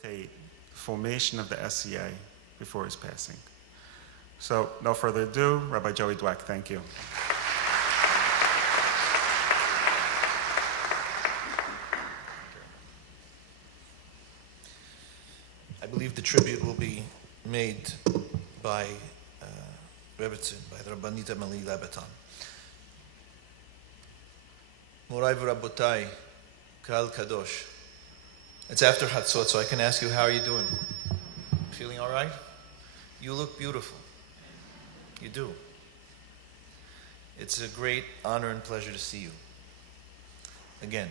facilitate the formation of the SCA before his passing. So, no further ado, Rabbi Joey Dweck, thank you. I believe the tribute will be made by Rabbi, by the Rabbanit Amali Labaton. Morai v'Rabotai, Kal Kadosh. It's after Hatzot, so I can ask you, how are you doing? Feeling all right? You look beautiful. You do. It's a great honor and pleasure to see you again.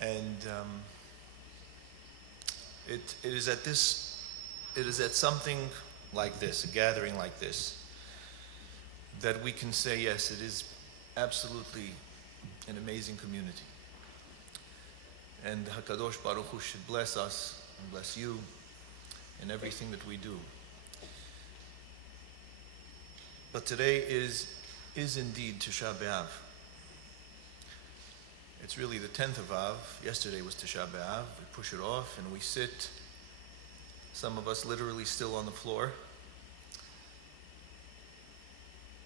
And it is at something like this, a gathering like this, that we can say, yes, it is absolutely an amazing community. And HaKadosh Baruch Hu should bless us and bless you in everything that we do. But today is indeed Tish'a BeAb. It's really the 10th of Av. Yesterday was Tish'a BeAb. We push it off and we sit, some of us literally still on the floor.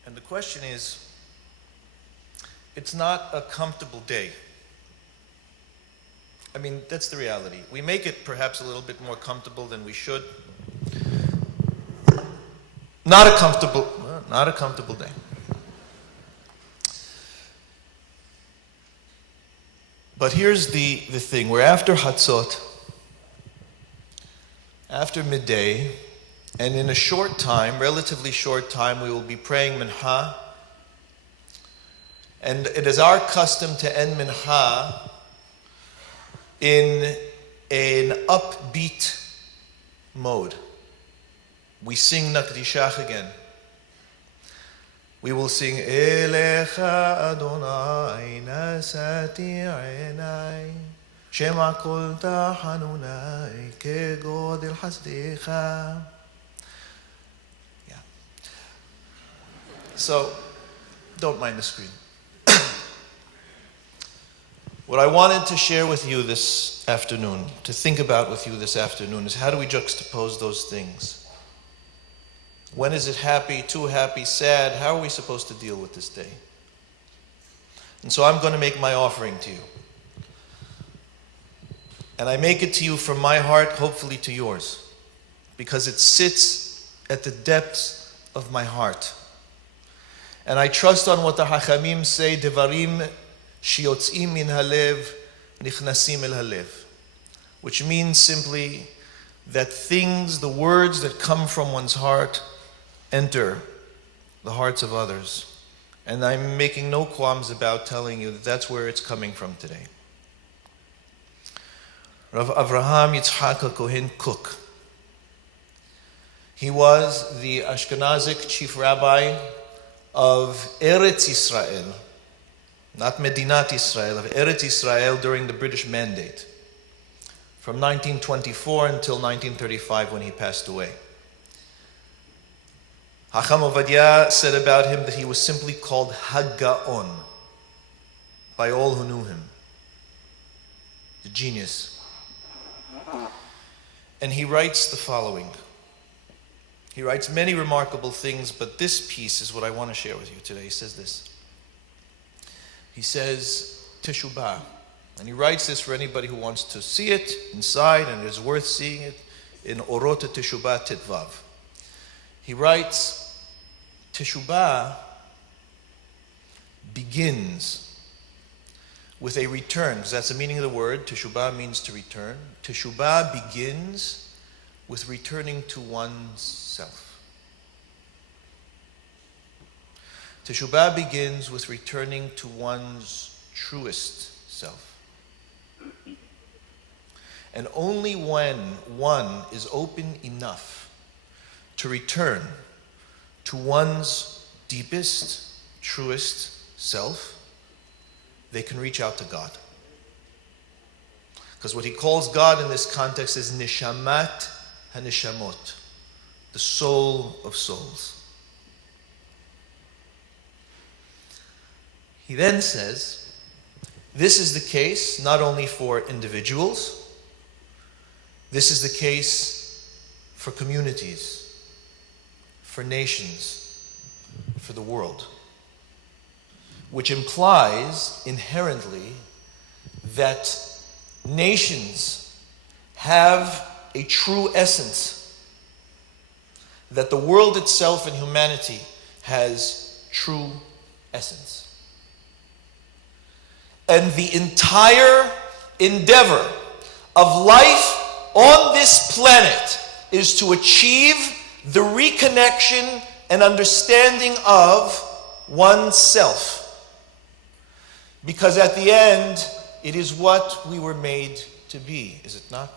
And the question is, it's not a comfortable day. I mean, that's the reality. We make it perhaps a little bit more comfortable than we should. Not a comfortable day. But here's the thing. We're after Hatzot, after midday, and in a short time, relatively short time, we will be praying Mincha. And it is our custom to end Mincha in an upbeat mode. We sing Nakdishach again. We will sing Elecha Adonai Nasati Einai Shema Kol Tahanunai Kegodel Hasdecha. Yeah. So, don't mind the screen. What I wanted to share with you this afternoon, to think about with you this afternoon, is how do we juxtapose those things? When is it happy, too happy, sad? How are we supposed to deal with this day? And so I'm going to make my offering to you. And I make it to you from my heart, hopefully to yours, because it sits at the depths of my heart. And I trust on what the Hachamim say, Devarim Shiotzim min halev, nichnasim el halev, which means simply that things, the words that come from one's heart, enter the hearts of others. And I'm making no qualms about telling you that that's where it's coming from today. Rav Avraham Yitzhak Kohen Cook. He was the Ashkenazic chief rabbi of Eretz Yisrael, not Medinat Israel, of Eretz Israel during the British Mandate, from 1924 until 1935 when he passed away. Hacham Ovadia said about him that he was simply called Hagaon by all who knew him, the genius. And he writes the following. He writes many remarkable things, but this piece is what I want to share with you today. He says this. He says, Tish'a BeAb. And he writes this for anybody who wants to see it inside, and it is worth seeing it in Orot Tish'a BeAb Tetvav. He writes, Tish'a BeAb begins with a return, because that's the meaning of the word. Tish'a BeAb means to return. Tish'a BeAb begins with returning to oneself. Tish'a BeAb begins with returning to one's truest self. And only when one is open enough to return to one's deepest, truest self, they can reach out to God. Because what he calls God in this context is Nishamat HaNishamot, the soul of souls. He then says, this is the case not only for individuals, This is the case for communities, for nations, for the world, which implies inherently that nations have a true essence, that the world itself and humanity has true essence. And the entire endeavor of life on this planet is to achieve the reconnection and understanding of oneself. Because at the end, it is what we were made to be, is it not?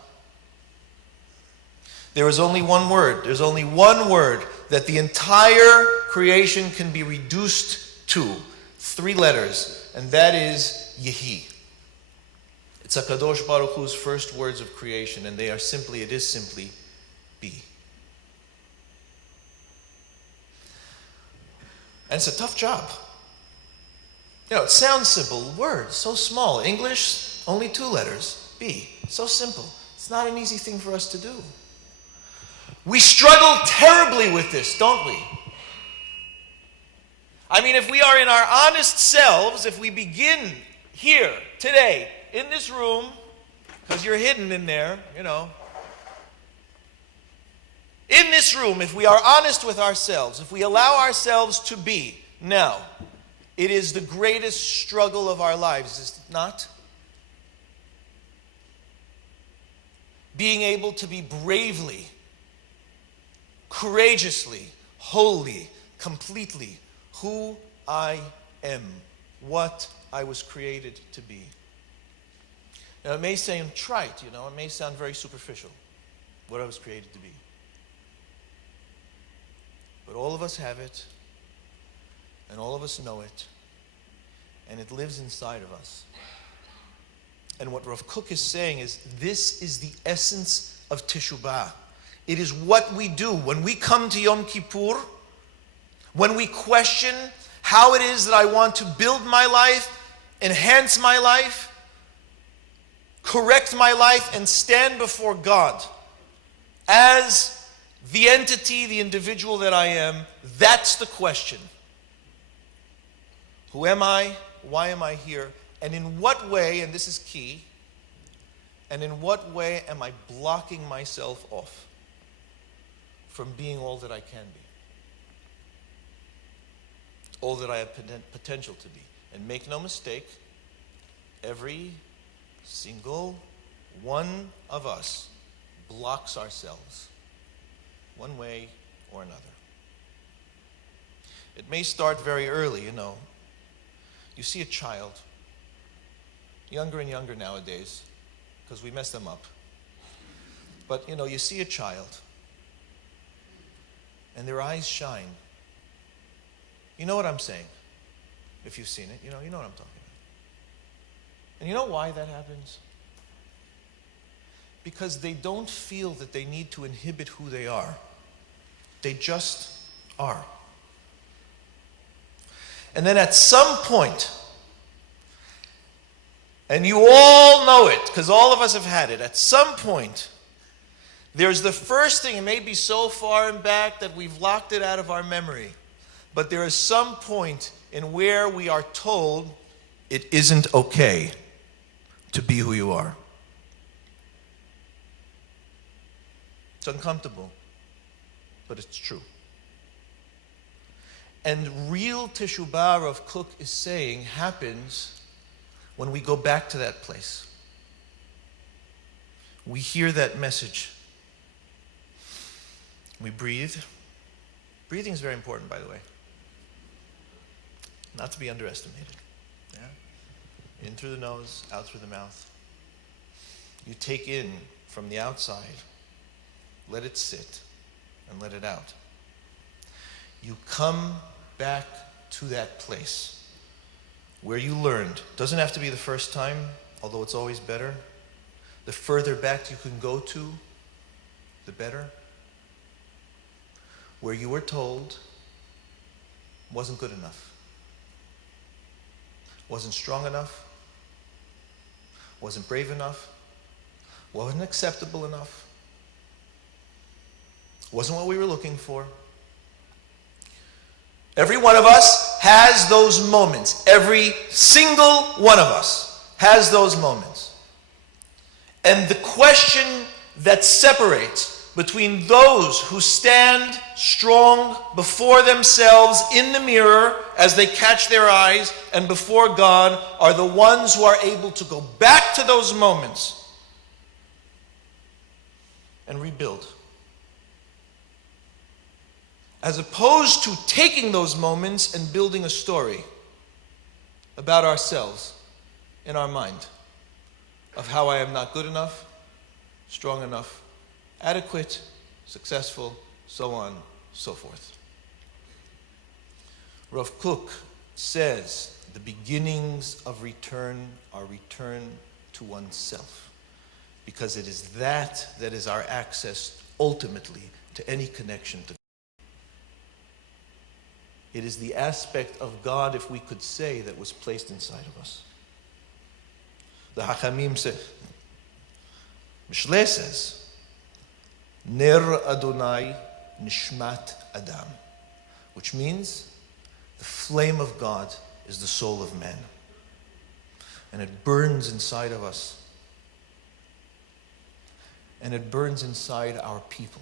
There is only one word. There's only one word that the entire creation can be reduced to. 3 letters, and that is Yehi. It's HaKadosh Baruch Hu's first words of creation, and it is simply be. And it's a tough job. You know, it sounds simple. Words, so small. English, only 2 letters. Be. So simple. It's not an easy thing for us to do. We struggle terribly with this, don't we? I mean, if we are in our honest selves, if we begin here, today, in this room, because you're hidden in there, you know. In this room, if we are honest with ourselves, if we allow ourselves to be, now, it is the greatest struggle of our lives, is it not? Being able to be bravely, courageously, wholly, completely who I am, what I was created to be. Now, it may sound trite, you know, it may sound very superficial, what I was created to be. But all of us have it, and all of us know it, and it lives inside of us. And what Rav Kook is saying is, this is the essence of Tish'a BeAb. It is what we do when we come to Yom Kippur, when we question how it is that I want to build my life, enhance my life, correct my life, and stand before God as the entity, the individual that I am. That's the question. Who am I? Why am I here? And in what way, and this is key, and in what way am I blocking myself off from being all that I can be? All that I have potential to be. And make no mistake, every single one of us blocks ourselves one way or another. It may start very early, you know. You see a child, younger and younger nowadays, because we mess them up. But, you know, you see a child, and their eyes shine. You know what I'm saying? If you've seen it, you know what I'm talking about. And you know why that happens? Because they don't feel that they need to inhibit who they are. They just are. And then at some point, and you all know it, because all of us have had it, at some point, there's the first thing, it may be so far back that we've locked it out of our memory, but there is some point in where we are told it isn't okay to be who you are. It's uncomfortable, but it's true. And real Tish'a BeAb, Rav Kook is saying, happens when we go back to that place. We hear that message. We breathe. Breathing is very important, by the way. Not to be underestimated. Yeah? In through the nose, out through the mouth. You take in from the outside, let it sit, and let it out. You come back to that place where you learned. Doesn't have to be the first time, although it's always better. The further back you can go to, the better. Where you were told wasn't good enough, wasn't strong enough, wasn't brave enough, wasn't acceptable enough, Wasn't what we were looking for. Every one of us has those moments. Every single one of us has those moments. And the question that separates between those who stand strong before themselves in the mirror as they catch their eyes and before God are the ones who are able to go back to those moments and rebuild. As opposed to taking those moments and building a story about ourselves in our mind of how I am not good enough, strong enough, adequate, successful, so on, so forth. Rav Kook says the beginnings of return are return to oneself, because it is that is our access ultimately to any connection to God. It is the aspect of God, if we could say, that was placed inside of us. The Hachamim say, Mishle says, Ner Adonai Nishmat Adam, which means the flame of God is the soul of man. And it burns inside of us. And it burns inside our people.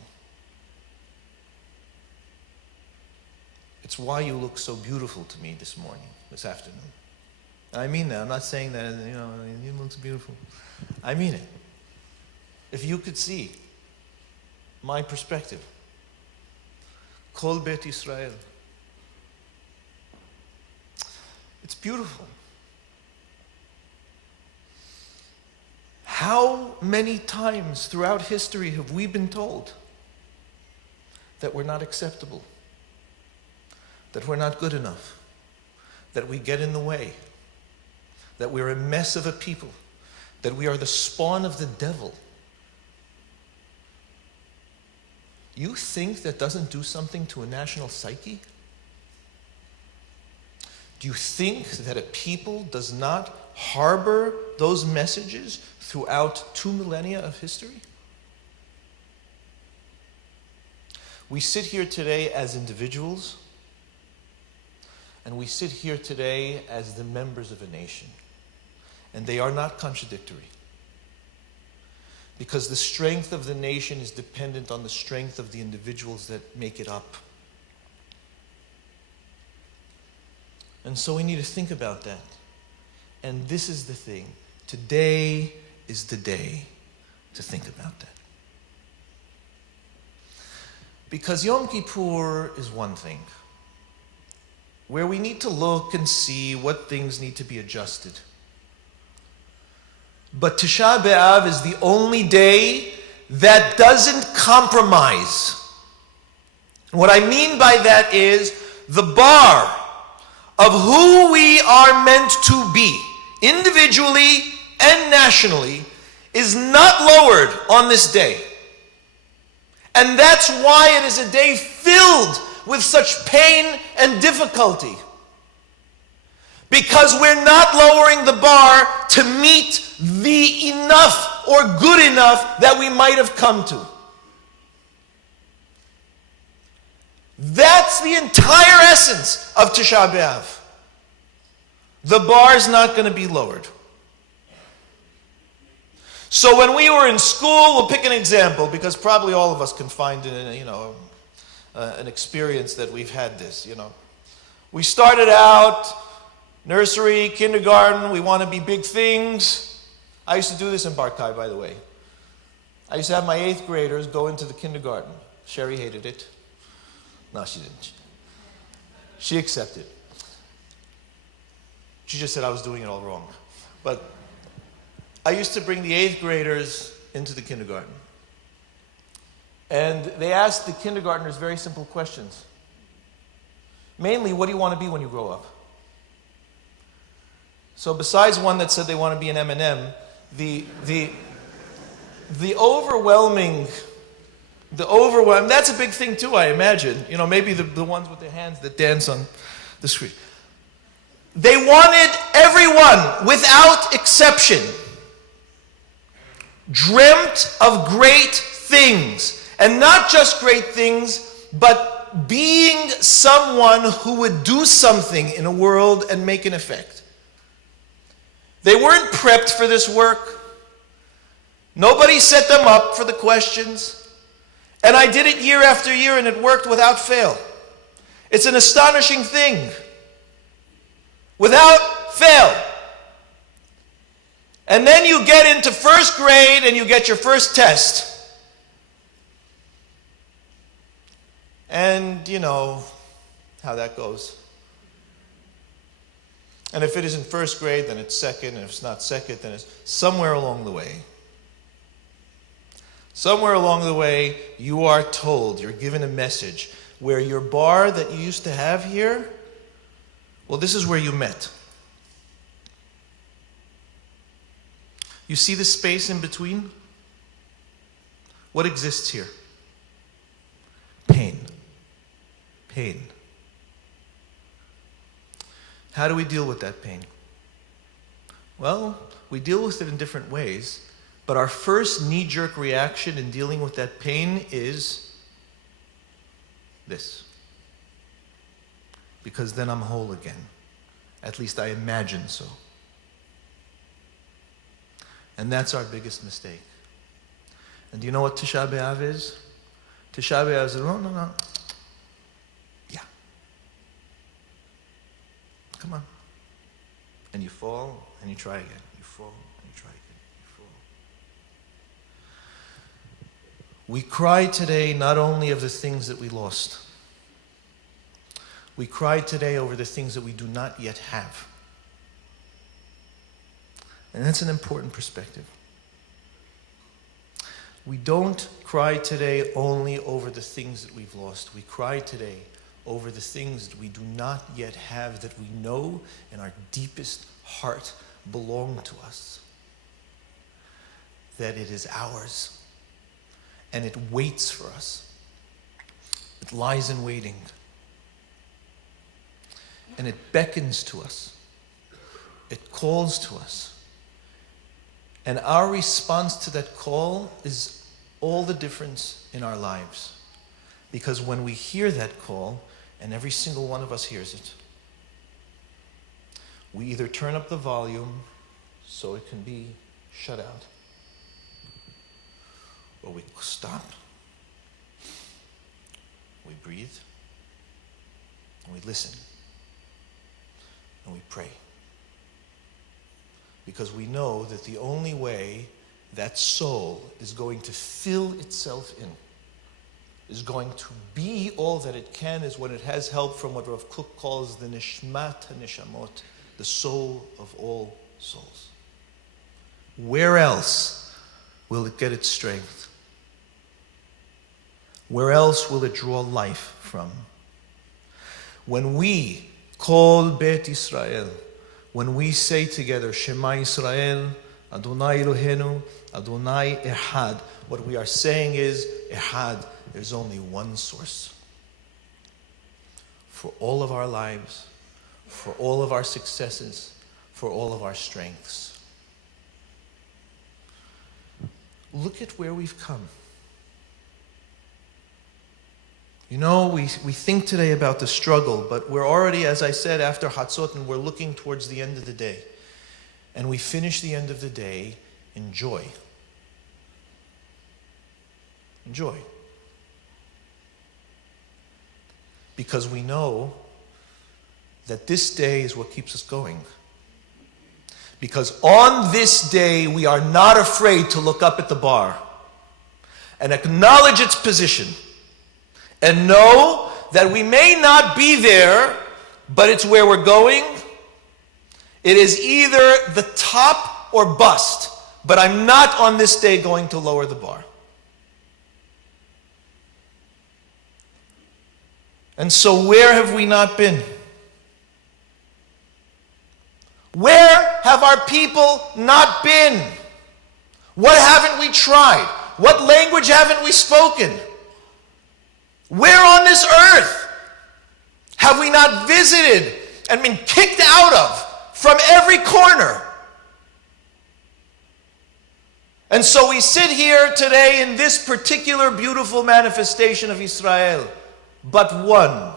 It's why you look so beautiful to me this afternoon. I mean that. I'm not saying that, you look beautiful. I mean it. If you could see my perspective. Kol Bet Yisrael. It's beautiful. How many times throughout history have we been told that we're not acceptable? That we're not good enough, that we get in the way, that we're a mess of a people, that we are the spawn of the devil. You think that doesn't do something to a national psyche? Do you think that a people does not harbor those messages throughout 2 millennia of history? We sit here today as individuals, and we sit here today as the members of a nation. And they are not contradictory. Because the strength of the nation is dependent on the strength of the individuals that make it up. And so we need to think about that. And this is the thing. Today is the day to think about that. Because Yom Kippur is one thing, where we need to look and see what things need to be adjusted. But Tish'a BeAb is the only day that doesn't compromise. And what I mean by that is the bar of who we are meant to be, individually and nationally, is not lowered on this day. And that's why it is a day filled with such pain and difficulty. Because we're not lowering the bar to meet the enough or good enough that we might have come to. That's the entire essence of Tish'a BeAb. The bar is not going to be lowered. So when we were in school, we'll pick an example, because probably all of us can find an experience that we've had this, We started out, nursery, kindergarten, we want to be big things. I used to do this in Barkai, by the way. I used to have my 8th graders go into the kindergarten. Sherry hated it. No, she didn't. She accepted. She just said I was doing it all wrong. But I used to bring the 8th graders into the kindergarten. And they asked the kindergartners very simple questions. Mainly, what do you want to be when you grow up? So besides one that said they want to be an M&M, the overwhelming, that's a big thing too, I imagine. Maybe the ones with their hands that dance on the screen. They wanted everyone, without exception, dreamt of great things And not just great things, but being someone who would do something in a world and make an effect. They weren't prepped for this work. Nobody set them up for the questions. And I did it year after year, and it worked without fail. It's an astonishing thing. Without fail. And then you get into first grade and you get your first test. And you know how that goes. And if it isn't first grade, then it's second. And if it's not second, then it's somewhere along the way. Somewhere along the way, you are told, you're given a message, where your bar that you used to have here, well, this is where you met. You see the space in between? What exists here? Pain. Pain. How do we deal with that pain? Well, we deal with it in different ways, but our first knee-jerk reaction in dealing with that pain is this. Because then I'm whole again. At least I imagine so. And that's our biggest mistake. And do you know what Tish'a BeAb is? Tish'a BeAb is, no. Yeah. Come on. And you fall, and you try again. You fall, and you try again. You fall. We cry today not only of the things that we lost. We cry today over the things that we do not yet have. And that's an important perspective. We don't cry today only over the things that we've lost. We cry today over the things that we do not yet have, that we know in our deepest heart belong to us. That it is ours. And it waits for us. It lies in waiting. And it beckons to us. It calls to us. And our response to that call is all the difference in our lives. Because when we hear that call, and every single one of us hears it, we either turn up the volume so it can be shut out, or we stop, we breathe, and we listen, and we pray. Because we know that the only way that soul is going to fill itself in, is going to be all that it can, is when it has help from what Rav Kook calls the nishmat ha-nishamot, the soul of all souls. Where else will it get its strength? Where else will it draw life from? When we call Bet Israel, when we say together, Shema Yisrael, Adonai Eloheinu, Adonai Echad, what we are saying is, Echad, there's only one source. For all of our lives, for all of our successes, for all of our strengths. Look at where we've come. You know, we think today about the struggle, but we're already, as I said, after Hatzot, and we're looking towards the end of the day. And we finish the end of the day in joy. In joy. Because we know that this day is what keeps us going. Because on this day, we are not afraid to look up at the bar and acknowledge its position. And know that we may not be there, but it's where we're going. It is either the top or bust, but I'm not on this day going to lower the bar. And so where have we not been? Where have our people not been? What haven't we tried? What language haven't we spoken? Where on this earth have we not visited and been kicked out of from every corner? And so we sit here today in this particular beautiful manifestation of Israel, but one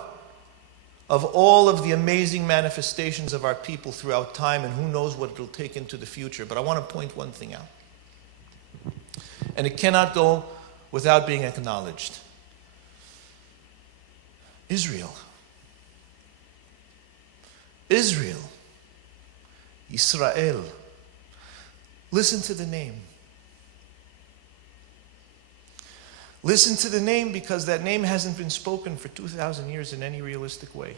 of all of the amazing manifestations of our people throughout time, and who knows what it will take into the future. But I want to point one thing out. And it cannot go without being acknowledged. Israel. Israel. Israel. Listen to the name. Listen to the name, because that name hasn't been spoken for 2,000 years in any realistic way.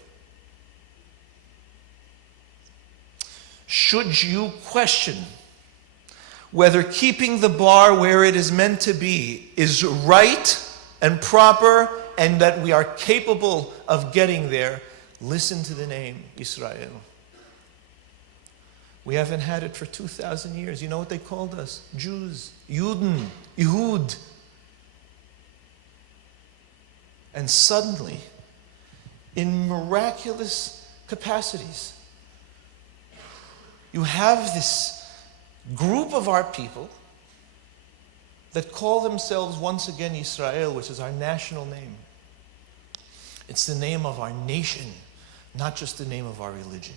Should you question whether keeping the bar where it is meant to be is right and proper, and that we are capable of getting there, listen to the name Israel. We haven't had it for 2,000 years. You know what they called us? Jews. Juden. Yehud. And suddenly, in miraculous capacities, you have this group of our people that call themselves once again Israel, which is our national name. It's the name of our nation, not just the name of our religion.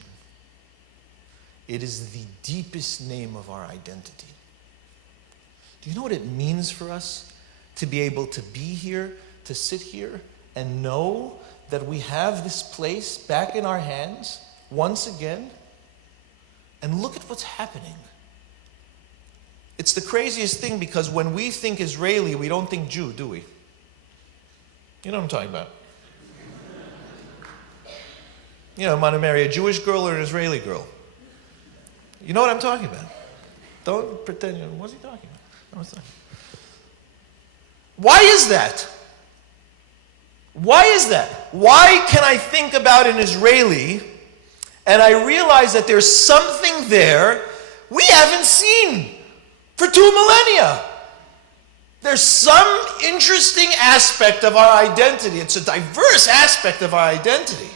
It is the deepest name of our identity. Do you know what it means for us to be able to be here, to sit here and know that we have this place back in our hands once again? And look at what's happening. It's the craziest thing, because when we think Israeli, we don't think Jew, do we? You know what I'm talking about. You know, I'm going to marry a Jewish girl or an Israeli girl. You know what I'm talking about. Don't pretend, what's he talking about? Why is that? Why is that? Why can I think about an Israeli and I realize that there's something there we haven't seen for 2 millennia? There's some interesting aspect of our identity. It's a diverse aspect of our identity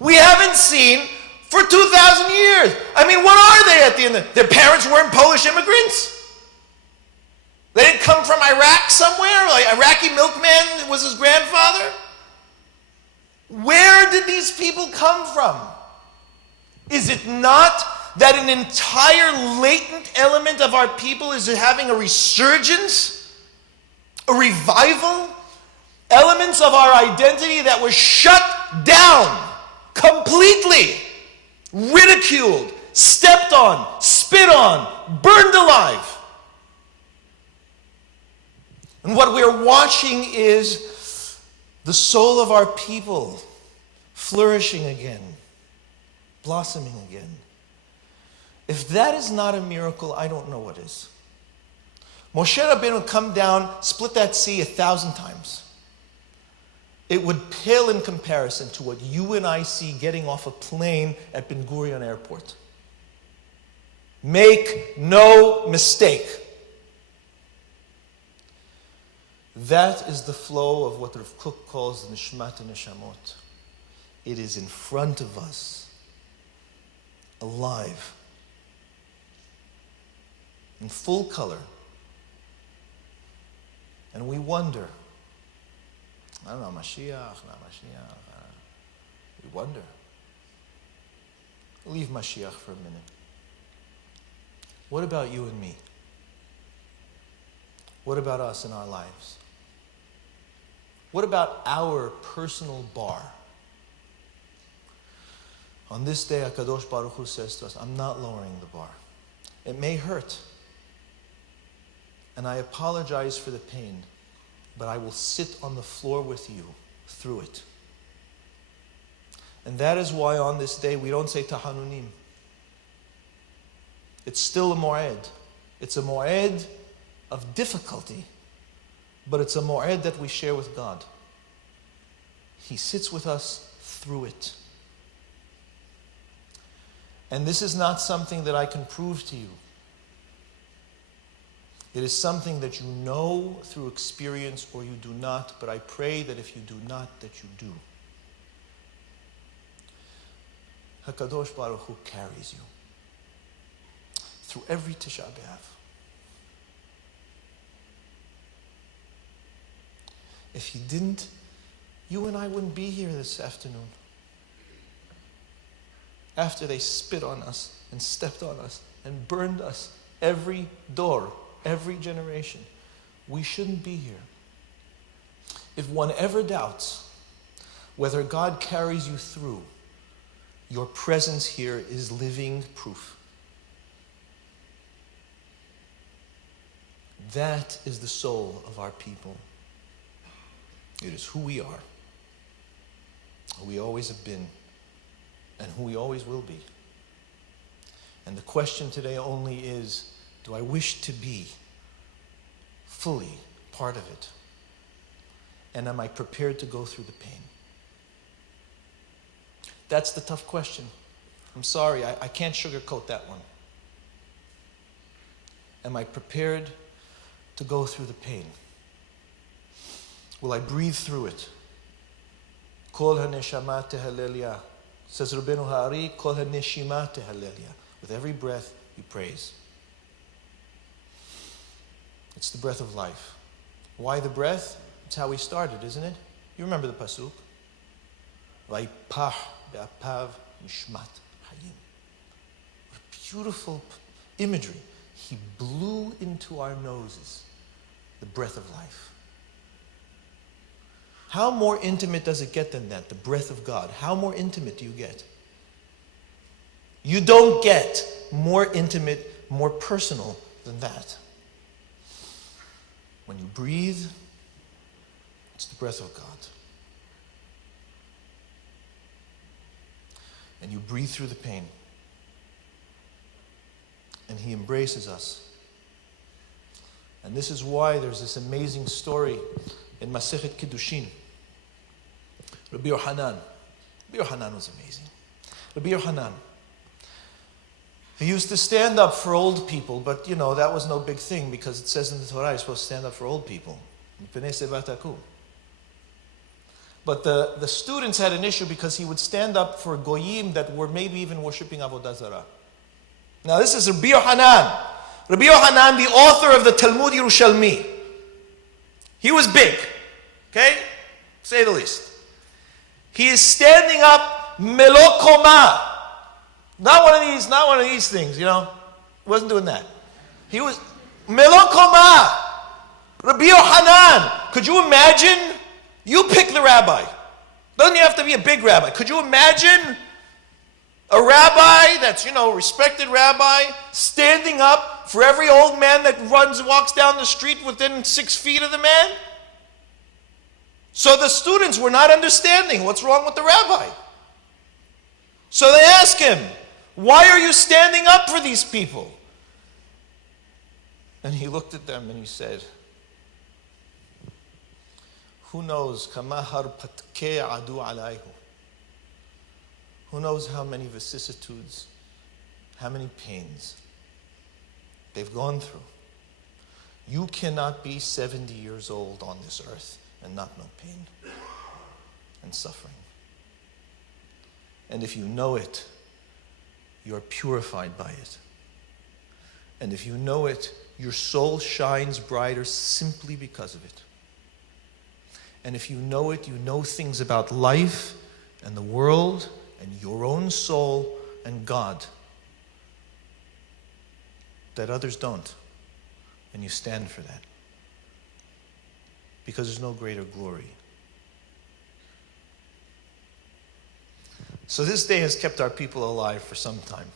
we haven't seen for 2,000 years. I mean, what are they at the end of their parents weren't Polish immigrants? They didn't come from Iraq somewhere? Like Iraqi milkman was his grandfather? Where did these people come from? Is it not that an entire latent element of our people is having a resurgence, a revival? Elements of our identity that were shut down completely, ridiculed, stepped on, spit on, burned alive. And what we're watching is the soul of our people flourishing again, blossoming again. If that is not a miracle, I don't know what is. Moshe Rabbeinu come down, split that sea 1,000 times. It would pale in comparison to what you and I see getting off a plane at Ben Gurion Airport. Make no mistake. That is the flow of what Rav Kook calls the Nishmat and Neshamot. It is in front of us, alive, in full color. And we wonder, I don't know, Mashiach, not Mashiach. We wonder. Leave Mashiach for a minute. What about you and me? What about us in our lives? What about our personal bar? On this day, HaKadosh Baruch Hu says to us, I'm not lowering the bar. It may hurt. And I apologize for the pain, but I will sit on the floor with you through it. And that is why on this day we don't say Tahanunim. It's still a mo'ed. It's a mo'ed of difficulty, but it's a mo'ed that we share with God. He sits with us through it. And this is not something that I can prove to you. It is something that you know through experience or you do not, but I pray that if you do not, that you do. HaKadosh Baruch Hu carries you through every Tish'a BeAb. If He didn't, you and I wouldn't be here this afternoon. After they spit on us and stepped on us and burned us, every door, every generation, we shouldn't be here. If one ever doubts whether God carries you through, your presence here is living proof. That is the soul of our people. It is who we are, who we always have been, and who we always will be. And the question today only is, do I wish to be fully part of it? And am I prepared to go through the pain? That's the tough question. I'm sorry, I can't sugarcoat that one. Am I prepared to go through the pain? Will I breathe through it? Kol ha-neshama tehalelia. Says Rabbeinu Ha'ari, Kol ha-neshima tehalelia. With every breath you praise. It's the breath of life. Why the breath? It's how we started, isn't it? You remember the pasuk? Vayipah be'apav nishmat hayim. What a beautiful imagery. He blew into our noses the breath of life. How more intimate does it get than that? The breath of God. How more intimate do you get? You don't get more intimate, more personal than that. When you breathe, it's the breath of God. And you breathe through the pain. And He embraces us. And this is why there's this amazing story in Masechet Kiddushin. Rabbi Yohanan. Rabbi Yohanan was amazing. Rabbi Yohanan. He used to stand up for old people, but that was no big thing because it says in the Torah you're supposed to stand up for old people. But the students had an issue because he would stand up for goyim that were maybe even worshipping Avodah Zarah. Now this is Rabbi Yohanan. Rabbi Yohanan, the author of the Talmud Yerushalmi. He was big, okay? Say the least. He is standing up melokoma. Not one of these things, He wasn't doing that. He was melokoma. Rabbi Yohanan. Could you imagine? You pick the rabbi. Doesn't have to be a big rabbi. Could you imagine a rabbi that's, respected rabbi, standing up for every old man that walks down the street within 6 feet of the man? So the students were not understanding what's wrong with the rabbi. So they ask him, why are you standing up for these people? And he looked at them and he said, who knows? Who knows how many vicissitudes, how many pains they've gone through. You cannot be 70 years old on this earth and not know pain and suffering. And if you know it, you are purified by it. And if you know it, your soul shines brighter simply because of it. And if you know it, you know things about life and the world and your own soul and God that others don't. And you stand for that. Because there's no greater glory. So this day has kept our people alive for some time.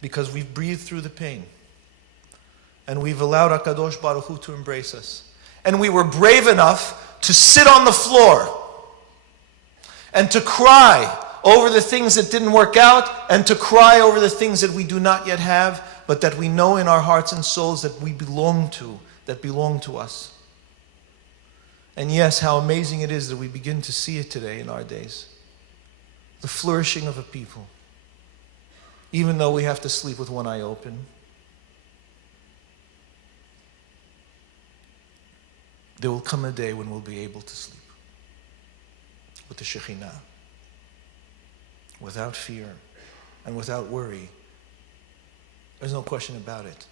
Because we've breathed through the pain. And we've allowed HaKadosh Baruch Hu to embrace us. And we were brave enough to sit on the floor and to cry over the things that didn't work out and to cry over the things that we do not yet have, but that we know in our hearts and souls that we belong to, that belong to us. And yes, how amazing it is that we begin to see it today in our days. The flourishing of a people. Even though we have to sleep with one eye open. There will come a day when we'll be able to sleep. With the Shekhinah. Without fear and without worry. There's no question about it.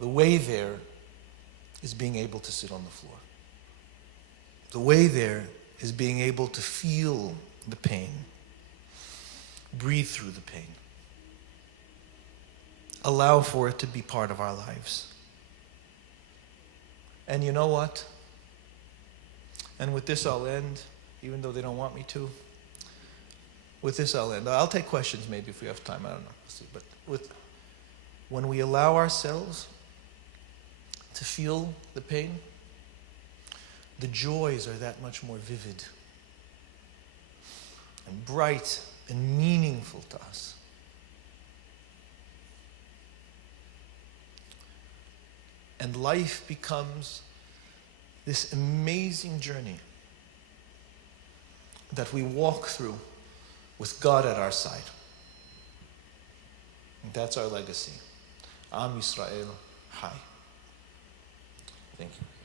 The way there is being able to sit on the floor. The way there is being able to feel the pain, breathe through the pain, allow for it to be part of our lives. And you know what? And with this I'll end, even though they don't want me to. With this I'll end. I'll take questions maybe if we have time, I don't know. We'll see. But when we allow ourselves to feel the pain, the joys are that much more vivid and bright and meaningful to us. And life becomes this amazing journey that we walk through with God at our side. And that's our legacy. Am Yisrael Chai. Thank you.